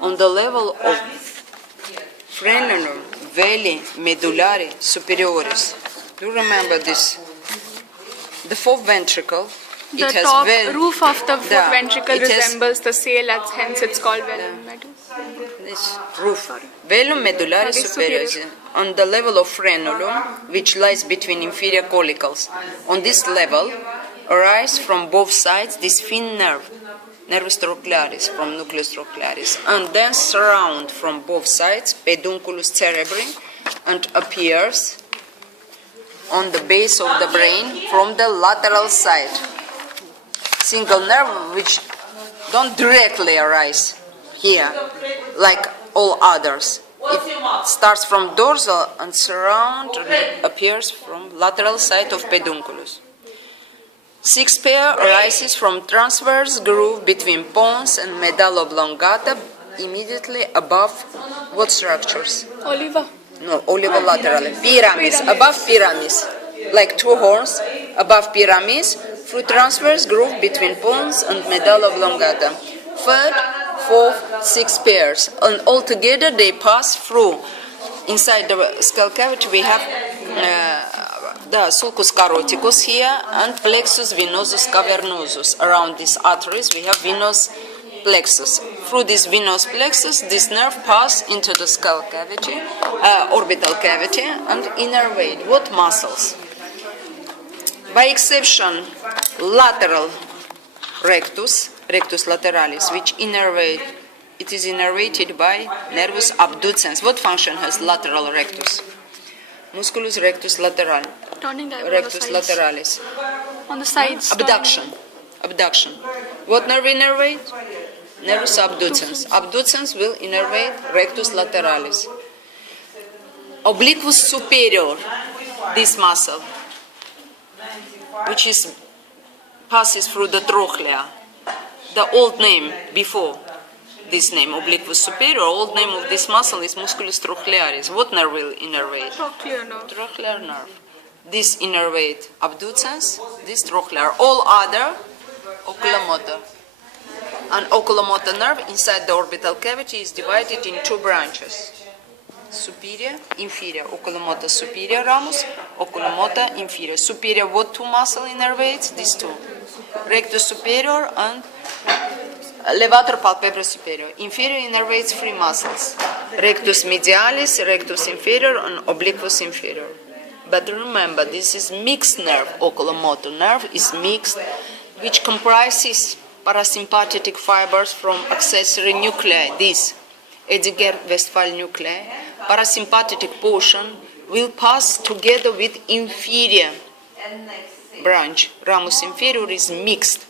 on the level of frenulum veli medullari superioris. Do you remember this? The fourth ventricle. The it has top roof of the fourth ventricle it has- resembles the sail, hence it's called velum medullary. This roof, velum medullari Okay, superioris, on the level of frenulum, which lies between inferior collicles. On this level, arise from both sides this thin nerve, nervus trochlearis, from nucleus trochlearis, and then surround from both sides pedunculus cerebri, and appears on the base of the brain from the lateral side. Single nerve which don't directly arise here like all others. It starts from dorsal and surround and appears from lateral side of pedunculus. Sixth pair arises from transverse groove between pons and medulla oblongata immediately above what structures? Oliva. No, olivolaterally. Pyramis, above pyramis. Like two horns, above pyramis, through transverse groove between pons and medulla oblongata. Third, fourth, sixth pairs. And altogether they pass through. Inside the skull cavity we have the sulcus caroticus here and plexus venosus cavernosus. Around this arteries we have venous plexus. Through this venous plexus, this nerve passes into the skull cavity, orbital cavity, and innervate. What muscles? By exception, lateral rectus, rectus lateralis, which innervate. It is innervated by nervus abducens. What function has lateral rectus? Musculus rectus lateral. Turning diagonal Rectus sides. lateralis. On the sides. Abduction. Abduction. What nerve innervate? Nervus abducens. Abducens will innervate rectus lateralis. Obliquus superior, this muscle, which passes through the trochlea. The old name before this name, obliquus superior, old name of this muscle is musculus trochlearis. What nerve will innervate? Trochlear nerve. Trochlear nerve. This innervate abducens, this trochlear. All other oculomotor. An oculomotor nerve inside the orbital cavity is divided in two branches. Superior, inferior. Oculomotor superior ramus, oculomotor inferior. Superior, what two muscle innervates? These two. Rectus superior and levator palpebral superior. Inferior innervates three muscles. Rectus medialis, rectus inferior, and obliquus inferior. But remember, this is mixed nerve. Oculomotor nerve is mixed, which comprises parasympathetic fibers from accessory nuclei. This Edinger-Westphal nuclei. Parasympathetic portion will pass together with inferior branch. Ramus inferior is mixed.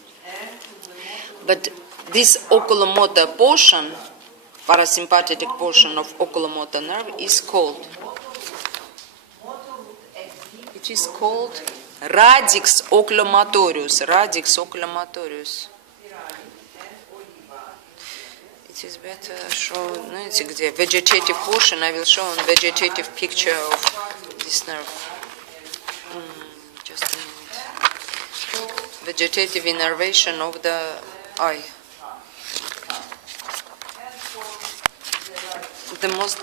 But this oculomotor portion, parasympathetic portion of oculomotor nerve, is called radix oculomotorius. Radix oculomotorius. It is better shown. Vegetative portion. I will show a vegetative picture of this nerve. Just a minute. Vegetative innervation of the eye. The most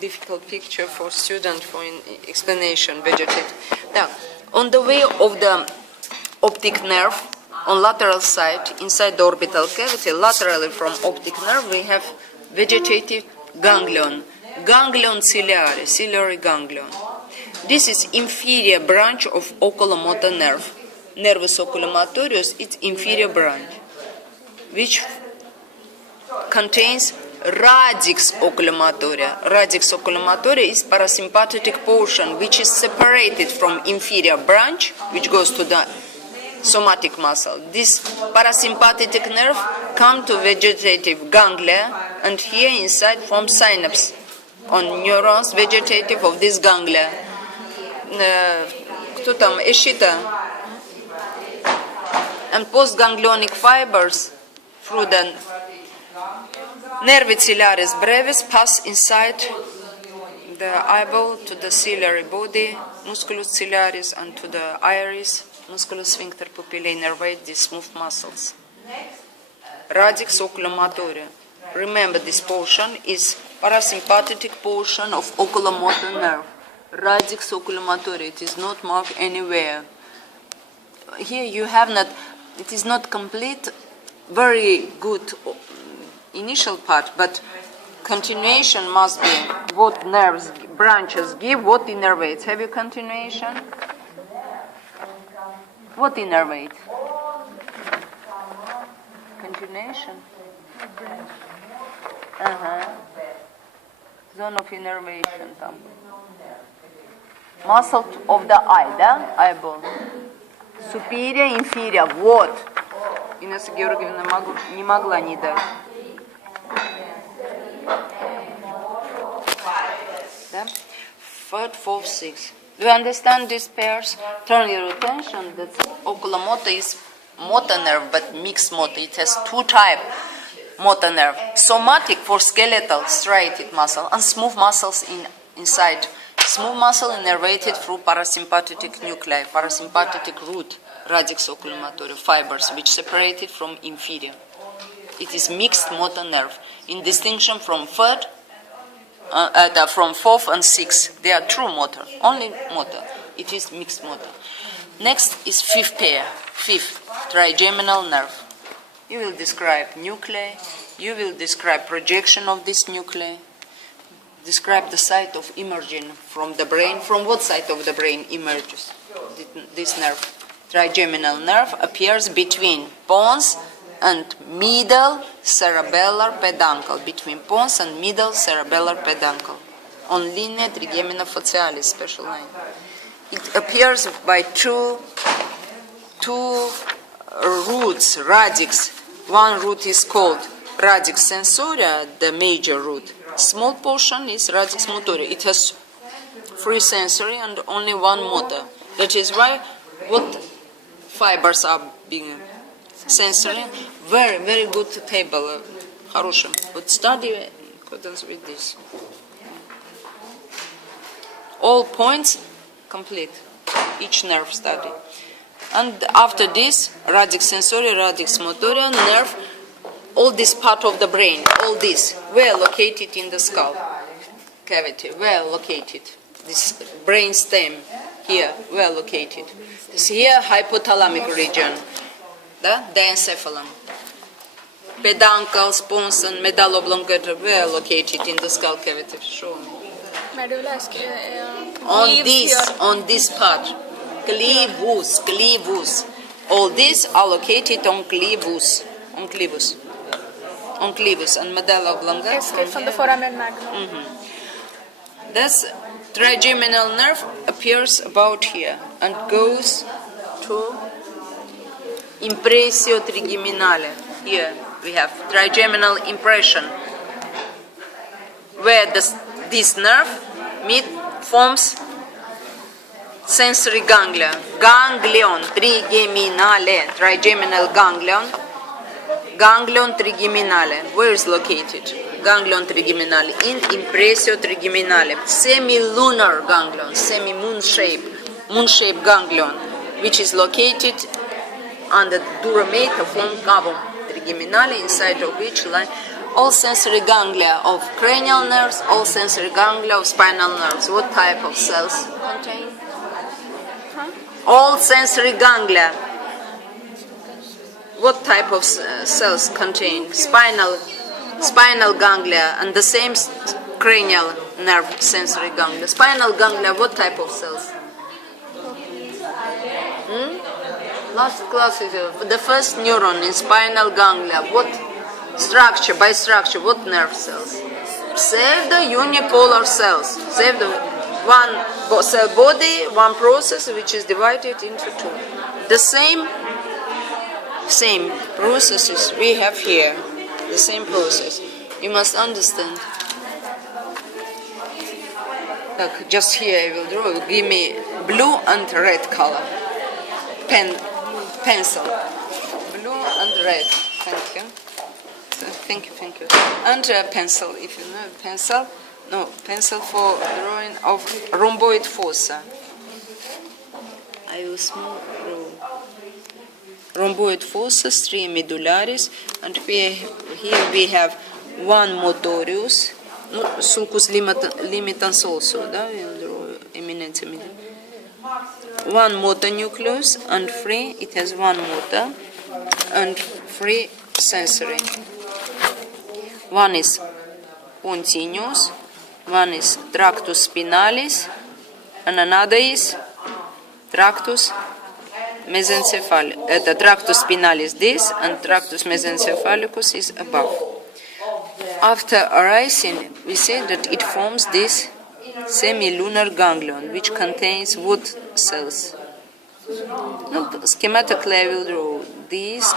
difficult picture for student for explanation. Vegetative. Now, on the way of the optic nerve, on lateral side, inside the orbital cavity, laterally from optic nerve, we have vegetative ganglion, ganglion ciliary, ciliary ganglion. This is inferior branch of oculomotor nerve. Nervus oculomotorius, its inferior branch, which contains radix oculomotoria. Radix oculomotoria is parasympathetic portion, which is separated from inferior branch, which goes to the somatic muscle. This parasympathetic nerve come to vegetative ganglia, and here inside form synapse on neurons vegetative of this ganglia. Кто там? Эшита. And postganglionic fibers through the nervi ciliaris brevis pass inside the eyeball to the ciliary body, musculus ciliaris, and to the iris, musculus sphincter pupillae innervate these smooth muscles. Radix oculomotoria. remember this portion is parasympathetic portion of oculomotor nerve. Radix oculomotoria, it is not marked anywhere. Here you have not, it is not complete, very good initial part, but continuation must be what nerves, branches give, what innervates. Have you continuation? What innervates? Continuation. Zone of innervation там. Muscle of the eye, да? Eyeball. Superior, inferior. Вот. Инесса Георгиевна не могла не дать. Да? Third, fourth, sixth. Do you understand these pairs? Turn your attention that oculomotor is motor nerve, but mixed motor. It has two types. Motor nerve, somatic for skeletal striated muscle, and smooth muscles inside. Smooth muscle innervated through parasympathetic nuclei, parasympathetic root, radix oculomotoria, fibers, which separated from inferior. It is mixed motor nerve, in distinction from fourth and sixth. They are true motor, only motor. It is mixed motor. Next is fifth pair, fifth, trigeminal nerve. You will describe nuclei, you will describe projection of this nuclei, describe the site of emerging from the brain. From what side of the brain emerges this nerve? Trigeminal nerve appears between pons and middle cerebellar peduncle, between pons and middle cerebellar peduncle, on linea trigemina facialis, special line. It appears by two roots, radix. One root is called radix sensoria, the major root. Small portion is radix motoria. It has three sensory and only one motor. That is why what fibers are being sensory. Very, very good table. Хороший. But study accordance with this. All points complete. Each nerve study. And after this, radix sensoria, radix motoria, nerve, all this part of the brain, all this, where located in the skull cavity, where located? This brain stem, here, where located? This here, hypothalamic region, the diencephalon. Peduncles, pons, and medulla oblongata, where located in the skull cavity? Show me. On this part. Clivus. All these are located on clivus, and medulla oblongata. Escape from the foramen magnum. This trigeminal nerve appears about here and goes to impressio trigeminale. Here we have trigeminal impression, where this nerve forms sensory ganglia. Ganglion trigeminale, trigeminal ganglion. Ganglion trigeminale. Where is located? Ganglion trigeminale in impressio trigeminale. Semi-lunar ganglion, moon-shaped ganglion, which is located on the durameter-formed cavum trigeminale, inside of which lie all sensory ganglia of cranial nerves, all sensory ganglia of spinal nerves. What type of cells contain? All sensory ganglia. What type of cells contain? Spinal ganglia and the same cranial nerve sensory ganglia. Spinal ganglia, what type of cells? Last class is the first neuron in spinal ganglia. What structure, by structure, what nerve cells? Pseudo-unipolar cells. Pseudo, one cell body, one process which is divided into two. The same processes we have here. The same process. You must understand. Look, just here I will draw. Give me blue and red color. Pencil. Blue and red. Thank you. Thank you. And pencil, if you know pencil. No, pencil for drawing of rhomboid fossa. I will small rhomboid fossa, stria medullaris, and here we have one motorius, sulcus limitans also, да, we'll draw eminentia media. One motor nucleus and three, it has one motor and three sensory. One is pontineus, one is tractus spinalis, and another is tractus mesencephalicus. The tractus spinalis this, and tractus mesencephalicus is above. After arising, we say that it forms this semilunar ganglion, which contains wood cells. And schematically, I will draw these.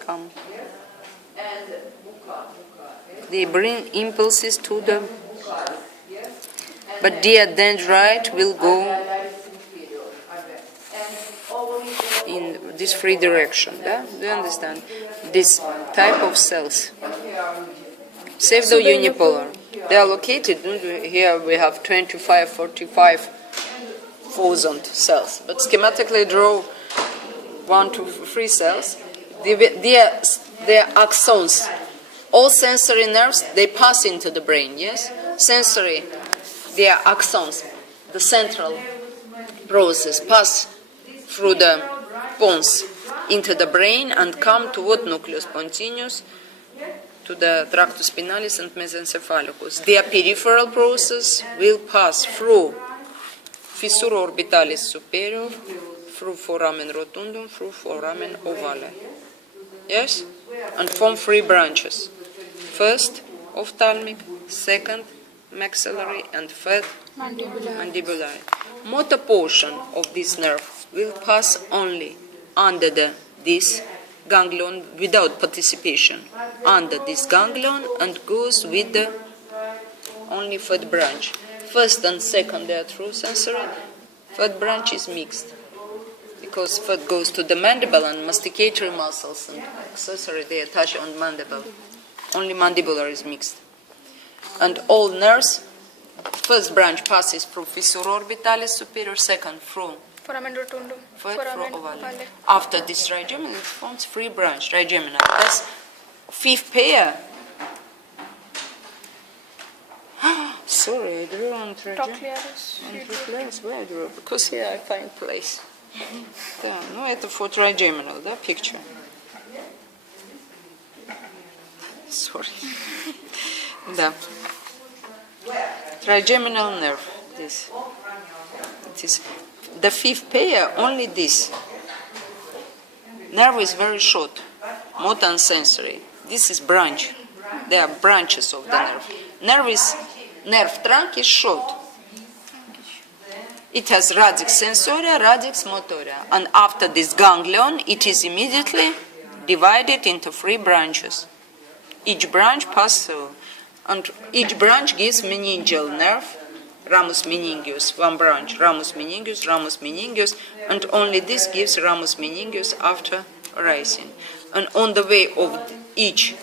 Come. They bring impulses to the. But the dendrite will go in this free direction. Yeah? Do you understand? This type of cells. Pseudo-unipolar. They are located, here we have 25, 45,000 cells. But schematically draw 1, 2, 3 cells. They are axons. All sensory nerves, they pass into the brain, yes? Sensory, they are axons. The central process pass through the pons into the brain and come to what nucleus pontineus, to the tractus spinalis and mesencephalicus. Their peripheral process will pass through fissura orbitalis superior, through foramen rotundum, through foramen ovale. Yes? And form 3 branches. First, ophthalmic, second, maxillary, and third, mandibular. Motor portion of this nerve will pass only under this ganglion without participation, under this ganglion, and goes with the only third branch. First and second, they are true sensory. Third branch is mixed, because third goes to the mandible and masticatory muscles, and accessory they attach on mandible. Only mandibular is mixed. And all nerves, first branch passes through fissura orbitalis superior, second through foramen rotundum, third foramen through ovale. ovale. After this trigeminal, it forms 3 branch, trigeminal. That's 5th pair. Sorry, I drew on Trochlearis. trigeminal. Where I drew? Because here I find place. Да, ну это for trigeminal, да, picture. Sorry. Да. Trigeminal nerve. This. It is the 5th pair. Only this. Nerve is very short, motor and sensory. This is branch. They are branches of the nerve. Nerve trunk is short. It has radix sensoria, radix motoria, and after this ganglion, it is immediately divided into 3 branches. Each branch passes through, and each branch gives meningeal nerve, ramus meningeus, 1 branch, ramus meningeus, and only this gives ramus meningeus after rising. And on the way of each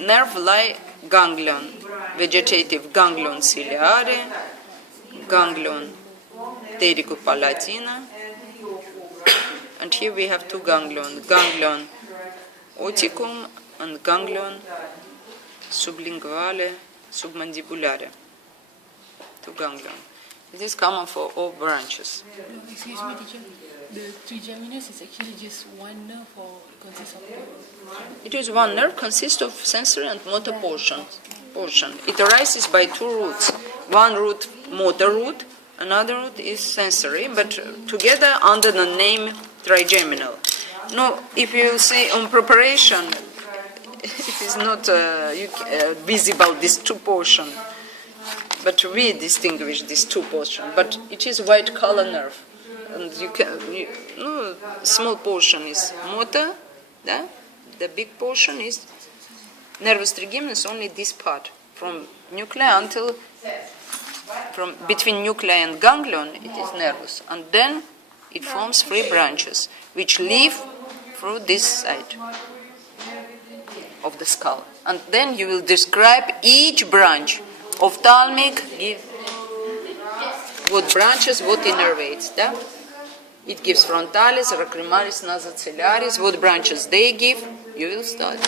nerve lie ganglion, vegetative ganglion ciliare, ganglion ptericopalatina, and here we have 2 ganglion, ganglion oticum and ganglion sublinguale, submandibulare. 2 ganglion. It is common for all branches. Excuse me, teacher. The trigeminus is actually just one nerve or consists of two? It is 1 nerve, consists of sensory and motor portion. It arises by 2 roots. 1 root, motor root, another root is sensory, but together under the name trigeminal. No, if you say on preparation, it is not visible, this 2 portion. But we distinguish these 2 portions. But it is white color nerve. And small portion is motor, yeah? The big portion is nervus trigeminus, only this part. From nuclei until, from between nuclei and ganglion, it is nervus. And then it forms 3 branches, which leave through this side of the skull. And then you will describe each branch. Ophthalmic, give what branches, what innervates. Yeah? It gives frontalis, lacrimalis, nasociliaris. What branches they give? You will study.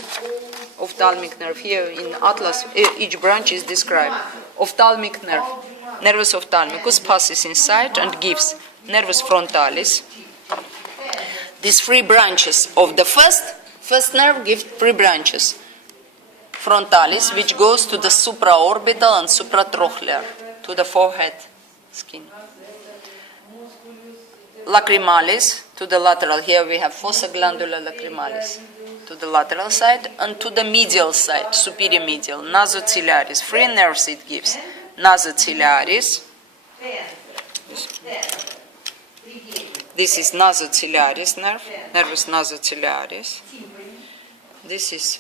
Ophthalmic nerve. Here in Atlas, each branch is described. Ophthalmic nerve. Nervus ophthalmicus passes inside and gives nervus frontalis. These 3 branches of the first nerve give 3 branches. Frontalis, which goes to the supraorbital and supratrochlear, to the forehead skin. Lacrimalis, to the lateral. Here we have fossa glandula lacrimalis, to the lateral side, and to the medial side, superior medial. Nasociliaris, 3 nerves it gives. Nasociliaris. This is nasociliaris nerve, nervus nasociliaris. This is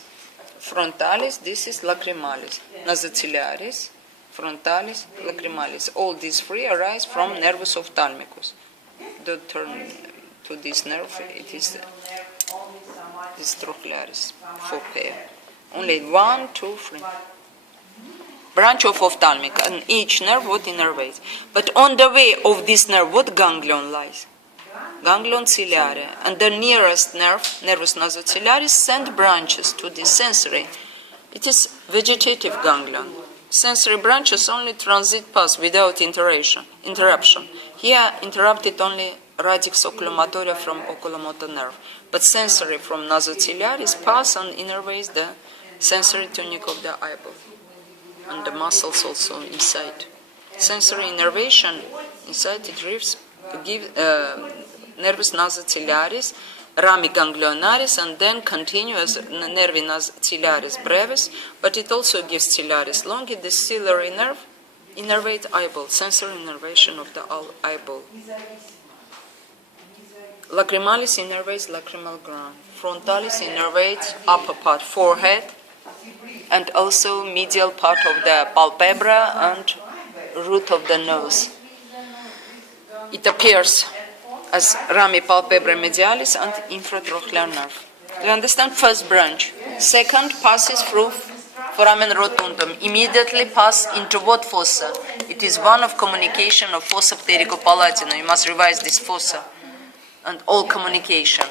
frontalis, this is lacrimalis. Nasociliaris, frontalis, lacrimalis. All these 3 arise from nervus ophthalmicus. Don't turn to this nerve, it is this trochlearis, 4 pair. Only 1, 2, 3. Branch of ophthalmic, and each nerve what innervates. But on the way of this nerve, what ganglion lies? Ganglion ciliare. And the nearest nerve, nervus nasociliaris, send branches to the sensory. It is vegetative ganglion. Sensory branches only transit pass without interruption. Here interrupted only radix oculomotoria from oculomotor nerve. But sensory from nasociliaris pass and innervates the sensory tunic of the eyeball. And the muscles also inside. Sensory innervation inside it gives nervus nasociliaris, rami ganglionaris, and then continues nervi nasociliaris brevis, but it also gives ciliaris longi, the ciliary nerve, innervate eyeball, sensory innervation of the eyeball. Lacrimalis innervates lacrimal gland. Frontalis innervates upper part, forehead, and also medial part of the palpebra and root of the nose. It appears as rami palpebra medialis and infratrochlear nerve. Do you understand? First branch. Second passes through foramen rotundum. Immediately pass into what fossa? It is one of communication of fossa pterico-palatina. You must revise this fossa and all communication.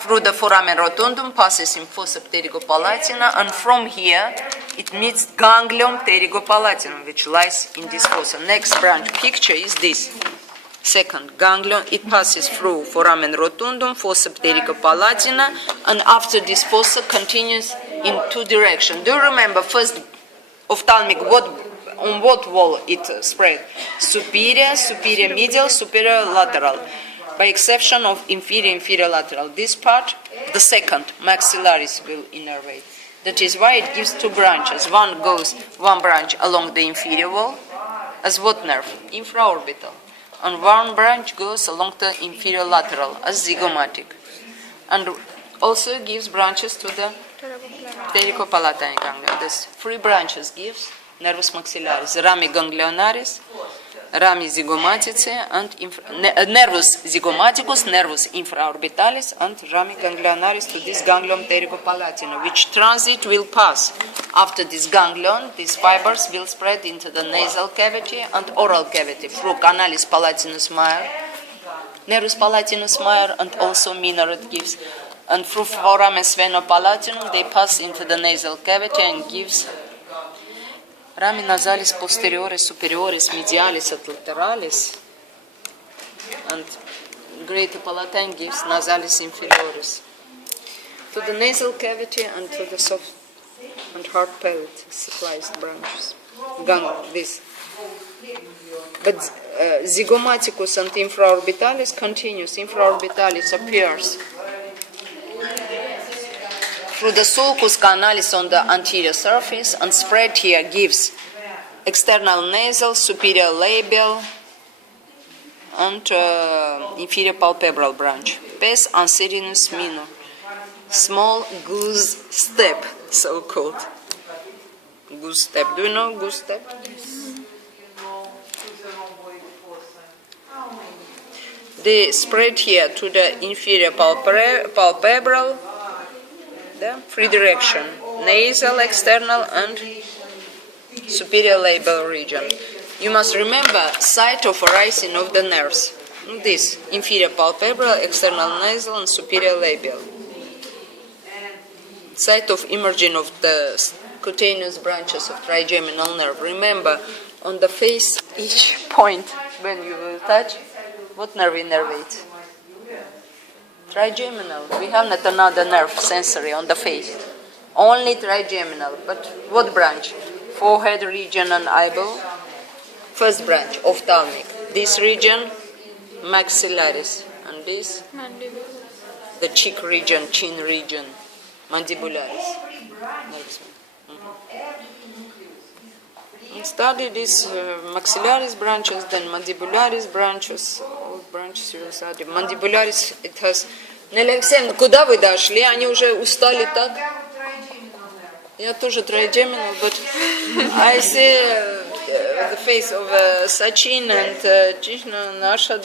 Through the foramen rotundum passes in fossa pterico-palatina, and from here it meets ganglion pterico-palatinum, which lies in this fossa. Next branch picture is this. Second, ganglion, it passes through foramen rotundum, fossa pterico-palatina, and after this fossa continues in 2 directions. Do you remember first ophthalmic, on what wall it spread? Superior, superior medial, superior lateral, by exception of inferior lateral. This part, the second, maxillaris, will innervate. That is why it gives 2 branches. One branch along the inferior wall, as what nerve? Infraorbital. And one branch goes along the inferior lateral as zygomatic, and also gives branches to the pterico-palatine ganglion. These 3 branches gives nervus maxillaris, rami ganglionaris, rami zygomatice, and nervus zygomaticus, nervus infraorbitalis, and rami ganglionaris to this ganglion pterico-palatino, which transit will pass. After this ganglion, these fibers will spread into the nasal cavity and oral cavity through canalis palatinus major, nervus palatinus major, and also minor it gives. And through foramen spheno-palatinum, they pass into the nasal cavity and gives rami nasalis posteriores, superiores, medialis, et lateralis, and greater palatine gives nasalis inferioris. To the nasal cavity and to the soft and hard palate supplies branches. This. But zygomaticus and infraorbitalis continues. Infraorbitalis appears through the sulcus canalis on the anterior surface, and spread here gives external nasal, superior labial, and inferior palpebral branch. Pes anserinus minor. Small goose step, so called. Goose step. Do you know goose step? They spread here to the inferior palpebral, the 3 direction, nasal, external, and superior labial region. You must remember site of arising of the nerves. This inferior palpebral, external nasal, and superior labial. site of emerging of the cutaneous branches of trigeminal nerve. Remember, on the face, each point when you will touch, what nerve innervates? Trigeminal. We have not another nerve sensory on the face. Only trigeminal. But what branch? Forehead region and eyeball. First branch, ophthalmic. This region, maxillaris. And this, Mandible. the cheek region, chin region, mandibularis. And study these maxillaris branches, then mandibularis branches. All branches you will study. Mandibularis, it has... Неля Алексеевна, куда вы дошли? Они уже устали так. Я тоже trigeminal, but I see the face of Sachin and Krishna and Asha.